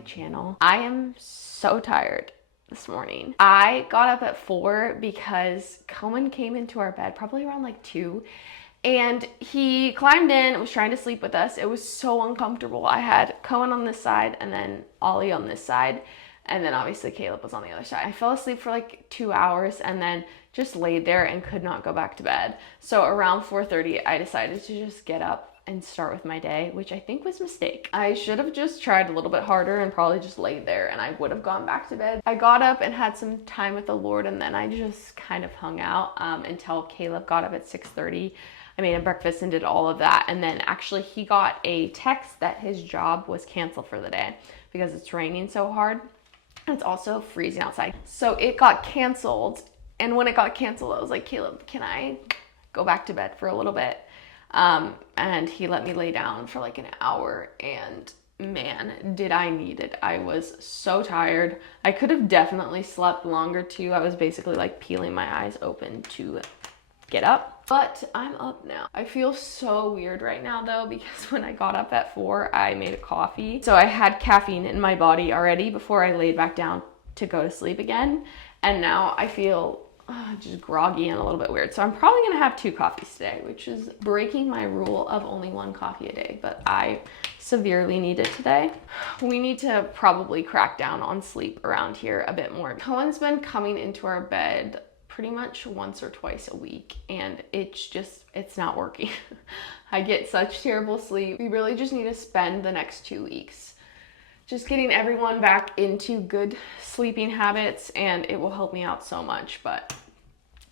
my channel. I am so tired this morning. I got up at 4 because Cohen came into our bed probably around like 2, and he climbed in and was trying to sleep with us. It was so uncomfortable. I had Cohen on this side and then Ollie on this side, and then obviously Caleb was on the other side. I fell asleep for like 2 hours and then just laid there and could not go back to bed. So around 4:30, I decided to just get up and start with my day, which I think was a mistake. I should have just tried a little bit harder and probably just laid there and I would have gone back to bed. I got up and had some time with the Lord, and then I just kind of hung out until Caleb got up at 6:30. I made him breakfast and did all of that. And then actually he got a text that his job was canceled for the day because it's raining so hard. And it's also freezing outside. So it got canceled. And when it got canceled, I was like, Caleb, can I go back to bed for a little bit? And he let me lay down for like an hour, and man, did I need it. I was so tired. I could have definitely slept longer too. I was basically like peeling my eyes open to get up, but I'm up now. I feel so weird right now though, because when I got up at 4, I made a coffee. So I had caffeine in my body already before I laid back down to go to sleep again. And now I feel just groggy and a little bit weird. So I'm probably gonna have 2 coffees today, which is breaking my rule of only 1 coffee a day, but I severely need it today. We need to probably crack down on sleep around here a bit more. Cohen's been coming into our bed pretty much once or twice a week, and it's not working. I get such terrible sleep. We really just need to spend the next 2 weeks just getting everyone back into good sleeping habits, and it will help me out so much. But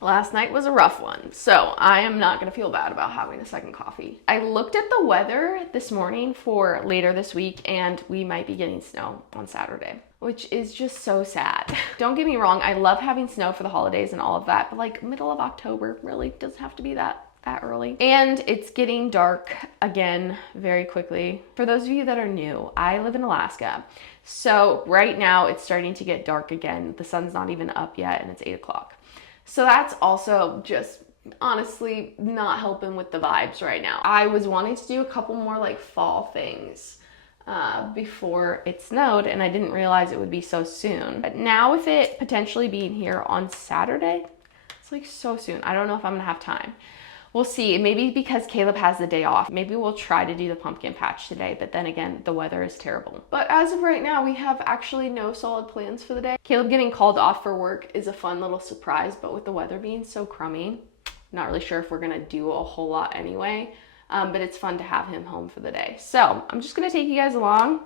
last night was a rough one, so I am not gonna feel bad about having a second coffee. I looked at the weather this morning for later this week, and we might be getting snow on Saturday, which is just so sad. Don't get me wrong, I love having snow for the holidays and all of that, but like middle of October really doesn't have to be that early. And it's getting dark again very quickly. For those of you that are new, I live in Alaska. So right now it's starting to get dark again. The sun's not even up yet and it's 8 o'clock. So that's also just honestly not helping with the vibes right now. I was wanting to do a couple more like fall things before it snowed, and I didn't realize it would be so soon. But now with it potentially being here on Saturday, it's like so soon. I don't know if I'm gonna have time. We'll see. Maybe because Caleb has the day off, maybe we'll try to do the pumpkin patch today, but then again, the weather is terrible. But as of right now, we have actually no solid plans for the day. Caleb getting called off for work is a fun little surprise, but with the weather being so crummy, not really sure if we're gonna do a whole lot anyway, but it's fun to have him home for the day. So I'm just gonna take you guys along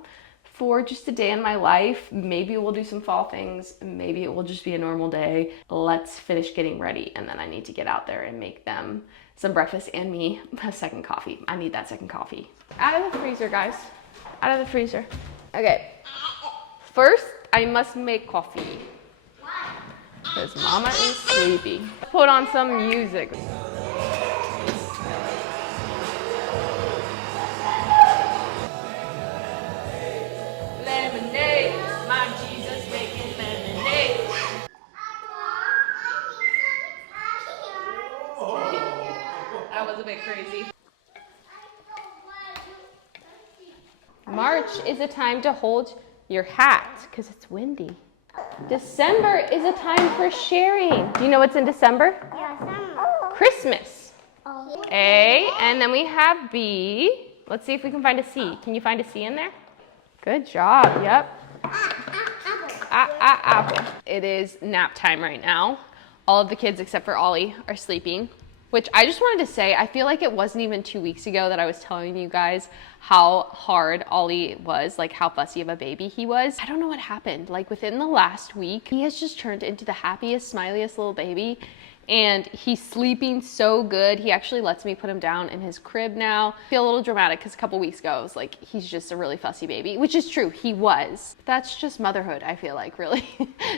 for just a day in my life. Maybe we'll do some fall things. Maybe it will just be a normal day. Let's finish getting ready, and then I need to get out there and make them some breakfast and me a second coffee. I need that second coffee. Out of the freezer, guys. Out of the freezer. Okay. First, I must make coffee. Because Mama is sleepy. Put on some music. Lemonade, my Jesus making lemonade. That was a bit crazy. March is a time to hold your hat because it's windy. December is a time for sharing. Do you know what's in December? Yeah, Christmas. Oh. A, and then we have B. Let's see if we can find a C. Can you find a C in there? Good job, yep. Apple. It is nap time right now. All of the kids except for Ollie are sleeping, which I just wanted to say, I feel like it wasn't even 2 weeks ago that I was telling you guys how hard Ollie was, like how fussy of a baby he was. I don't know what happened. Like within the last week, he has just turned into the happiest, smiliest little baby. And he's sleeping so good. He actually lets me put him down in his crib now. I feel a little dramatic because a couple weeks ago I was like, he's just a really fussy baby, which is true, he was. That's just motherhood, I feel like, really.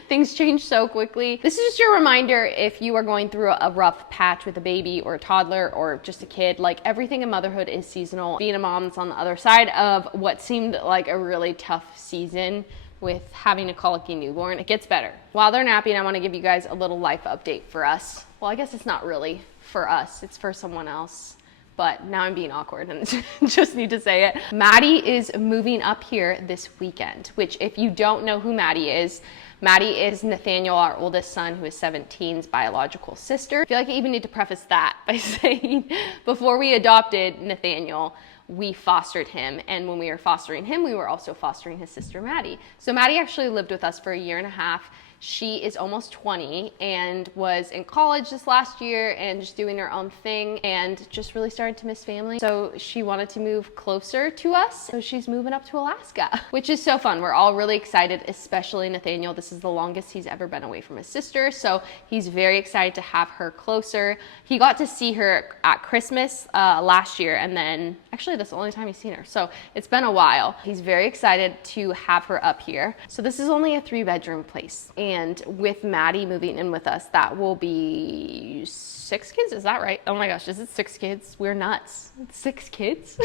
Things change so quickly. This is just your reminder if you are going through a rough patch with a baby or a toddler or just a kid, like everything in motherhood is seasonal. Being a mom that's on the other side of what seemed like a really tough season with having a colicky newborn, it gets better. While they're napping, I want to give you guys a little life update for us. Well, I guess it's not really for us, it's for someone else. but now I'm being awkward and just need to say it. Maddie is moving up here this weekend, which if you don't know who Maddie is Nathaniel, our oldest son, who is 17's biological sister. I feel like I even need to preface that by saying before we adopted Nathaniel, we fostered him. And when we were fostering him, we were also fostering his sister, Maddie. So Maddie actually lived with us for a year and a half. She is almost 20 and was in college this last year and just doing her own thing and just really started to miss family. So she wanted to move closer to us. So she's moving up to Alaska, which is so fun. We're all really excited, especially Nathaniel. This is the longest he's ever been away from his sister. So he's very excited to have her closer. He got to see her at Christmas last year, and then actually that's the only time he's seen her. So it's been a while. He's very excited to have her up here. So this is only a 3-bedroom place. And with Maddie moving in with us, that will be 6 kids. Is that right? Oh my gosh, is it 6 kids? We're nuts. 6 kids?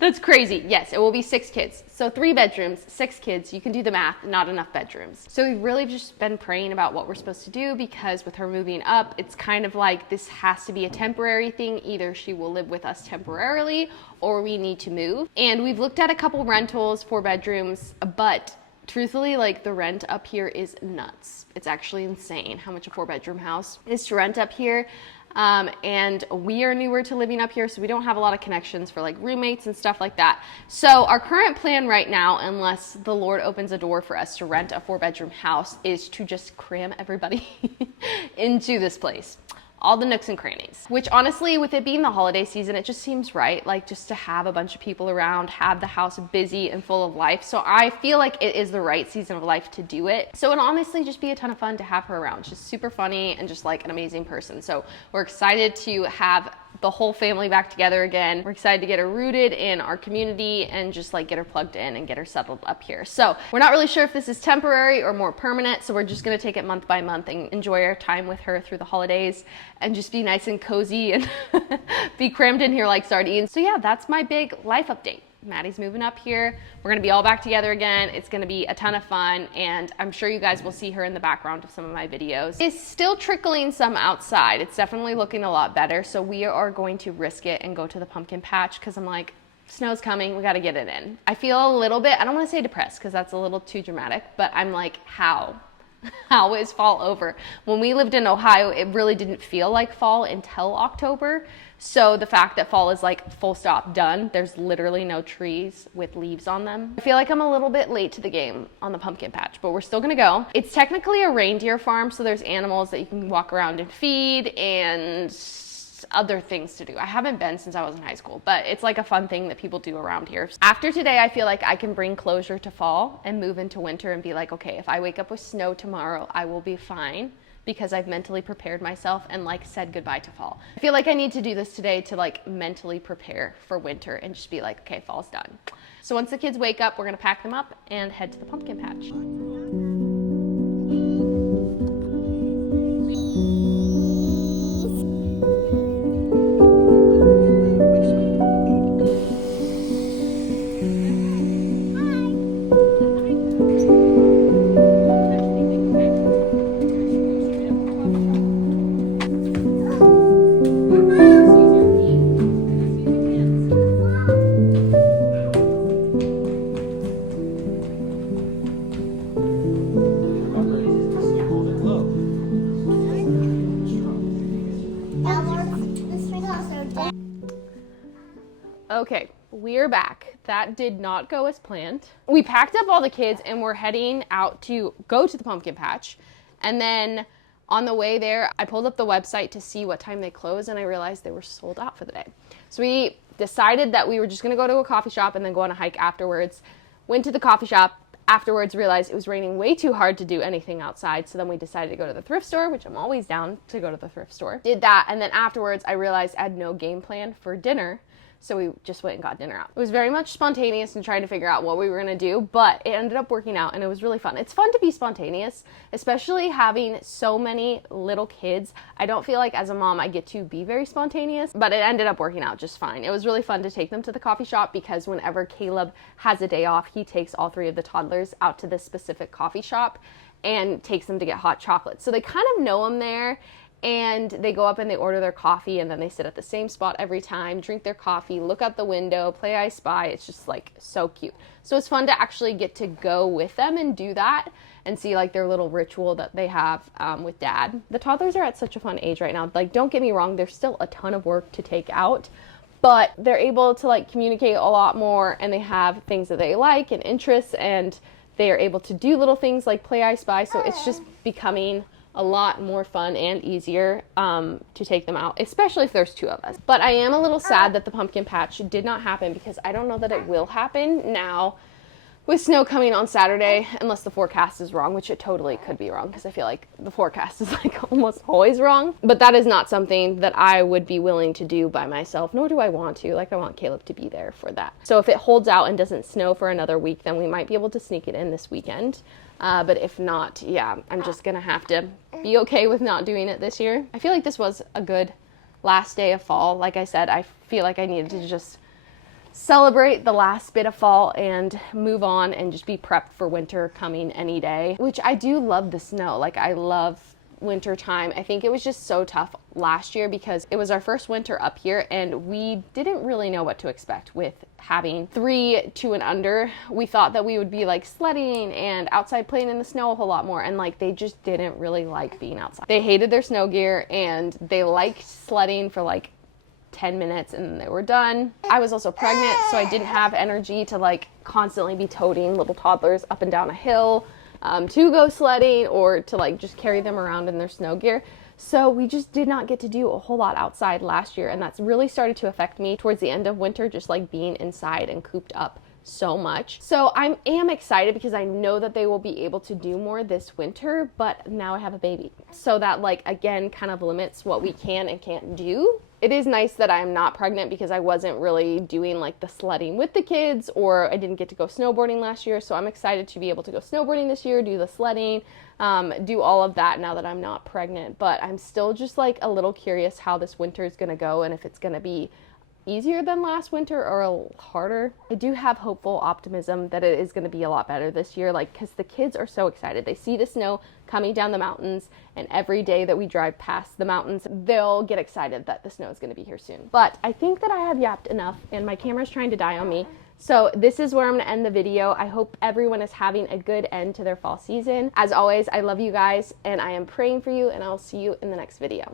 That's crazy. Yes, it will be 6 kids. So 3 bedrooms, 6 kids. You can do the math, not enough bedrooms. So we've really just been praying about what we're supposed to do, because with her moving up, it's kind of like this has to be a temporary thing. Either she will live with us temporarily or we need to move. And we've looked at a couple rentals, 4 bedrooms, but truthfully, like, the rent up here is nuts. It's actually insane how much a 4-bedroom house is to rent up here. And we are newer to living up here, so we don't have a lot of connections for like roommates and stuff like that. So our current plan right now, unless the Lord opens a door for us to rent a 4-bedroom house, is to just cram everybody into this place. All the nooks and crannies, which honestly, with it being the holiday season, it just seems right, like just to have a bunch of people around, have the house busy and full of life. So I feel like it is the right season of life to do it. So it'll honestly just be a ton of fun to have her around. She's super funny and just like an amazing person. So we're excited to have the whole family back together again. We're excited to get her rooted in our community and just like get her plugged in and get her settled up here. So we're not really sure if this is temporary or more permanent. So we're just gonna take it month by month and enjoy our time with her through the holidays and just be nice and cozy and be crammed in here like sardines. So yeah, that's my big life update. Maddie's moving up here. We're gonna be all back together again. It's gonna be a ton of fun, and I'm sure you guys will see her in the background of some of my videos. It's still trickling some outside. It's definitely looking a lot better, so we are going to risk it and go to the pumpkin patch, because I'm like, snow's coming, we gotta get it in. I feel a little bit, I don't wanna say depressed, because that's a little too dramatic, but I'm like, how is fall over? When we lived in Ohio, it really didn't feel like fall until October. So the fact that fall is like full stop done, there's literally no trees with leaves on them. I feel like I'm a little bit late to the game on the pumpkin patch, but we're still gonna go. It's technically a reindeer farm, so there's animals that you can walk around and feed and other things to do. I haven't been since I was in high school, but it's like a fun thing that people do around here. After today, I feel like I can bring closure to fall and move into winter and be like, okay, if I wake up with snow tomorrow, I will be fine, because I've mentally prepared myself and like said goodbye to fall. I feel like I need to do this today to like mentally prepare for winter and just be like, okay, fall's done. So once the kids wake up, we're gonna pack them up and head to the pumpkin patch. Okay, we're back. That did not go as planned. We packed up all the kids and we're heading out to go to the pumpkin patch. And then on the way there, I pulled up the website to see what time they closed, and I realized they were sold out for the day. So we decided that we were just gonna go to a coffee shop and then go on a hike afterwards. Went to the coffee shop. Afterwards, realized it was raining way too hard to do anything outside, so then we decided to go to the thrift store, which I'm always down to go to the thrift store. Did that, and then afterwards, I realized I had no game plan for dinner, so we just went and got dinner out. It was very much spontaneous and trying to figure out what we were gonna do, but it ended up working out, and it was really fun. It's fun to be spontaneous, especially having so many little kids. I don't feel like as a mom I get to be very spontaneous, but it ended up working out just fine. It was really fun to take them to the coffee shop, because whenever Caleb has a day off, he takes all 3 of the toddlers out to this specific coffee shop and takes them to get hot chocolate. So they kind of know him there, and they go up and they order their coffee, and then they sit at the same spot every time, drink their coffee, look out the window, play I Spy. It's just like so cute. So it's fun to actually get to go with them and do that and see like their little ritual that they have with dad. The toddlers are at such a fun age right now. Like, don't get me wrong, there's still a ton of work to take out, but they're able to like communicate a lot more, and they have things that they like and interests, and they are able to do little things like play I Spy. So it's just becoming a lot more fun and easier to take them out, especially if there's two of us. But I am a little sad that the pumpkin patch did not happen, because I don't know that it will happen now with snow coming on Saturday, unless the forecast is wrong, which it totally could be wrong, because I feel like the forecast is like almost always wrong. But that is not something that I would be willing to do by myself, nor do I want to. Like, I want Caleb to be there for that. So if it holds out and doesn't snow for another week, then we might be able to sneak it in this weekend. But if not, yeah, I'm just gonna have to be okay with not doing it this year. I feel like this was a good last day of fall. Like I said, I feel like I needed to just celebrate the last bit of fall and move on and just be prepped for winter coming any day, which I do love the snow. Like, I love winter time. I think it was just so tough last year because it was our first winter up here, and we didn't really know what to expect with having 3, 2 and under. We thought that we would be like sledding and outside playing in the snow a whole lot more, and like they just didn't really like being outside. They hated their snow gear, and they liked sledding for like 10 minutes and then they were done. I was also pregnant, so I didn't have energy to like constantly be toting little toddlers up and down a hill to go sledding, or to like just carry them around in their snow gear. So we just did not get to do a whole lot outside last year, and that's really started to affect me towards the end of winter, just like being inside and cooped up so much. So I am excited because I know that they will be able to do more this winter, but now I have a baby. So that like, again, kind of limits what we can and can't do. It is nice that I'm not pregnant, because I wasn't really doing like the sledding with the kids, or I didn't get to go snowboarding last year. So I'm excited to be able to go snowboarding this year, do the sledding, do all of that now that I'm not pregnant. But I'm still just like a little curious how this winter is going to go, and if it's going to be easier than last winter or a little harder. I do have hopeful optimism that it is going to be a lot better this year, like, because the kids are so excited. They see the snow coming down the mountains, and every day that we drive past the mountains, they'll get excited that the snow is going to be here soon. But I think that I have yapped enough, and my camera's trying to die on me. So this is where I'm going to end the video. I hope everyone is having a good end to their fall season. As always, I love you guys, and I am praying for you, and I'll see you in the next video.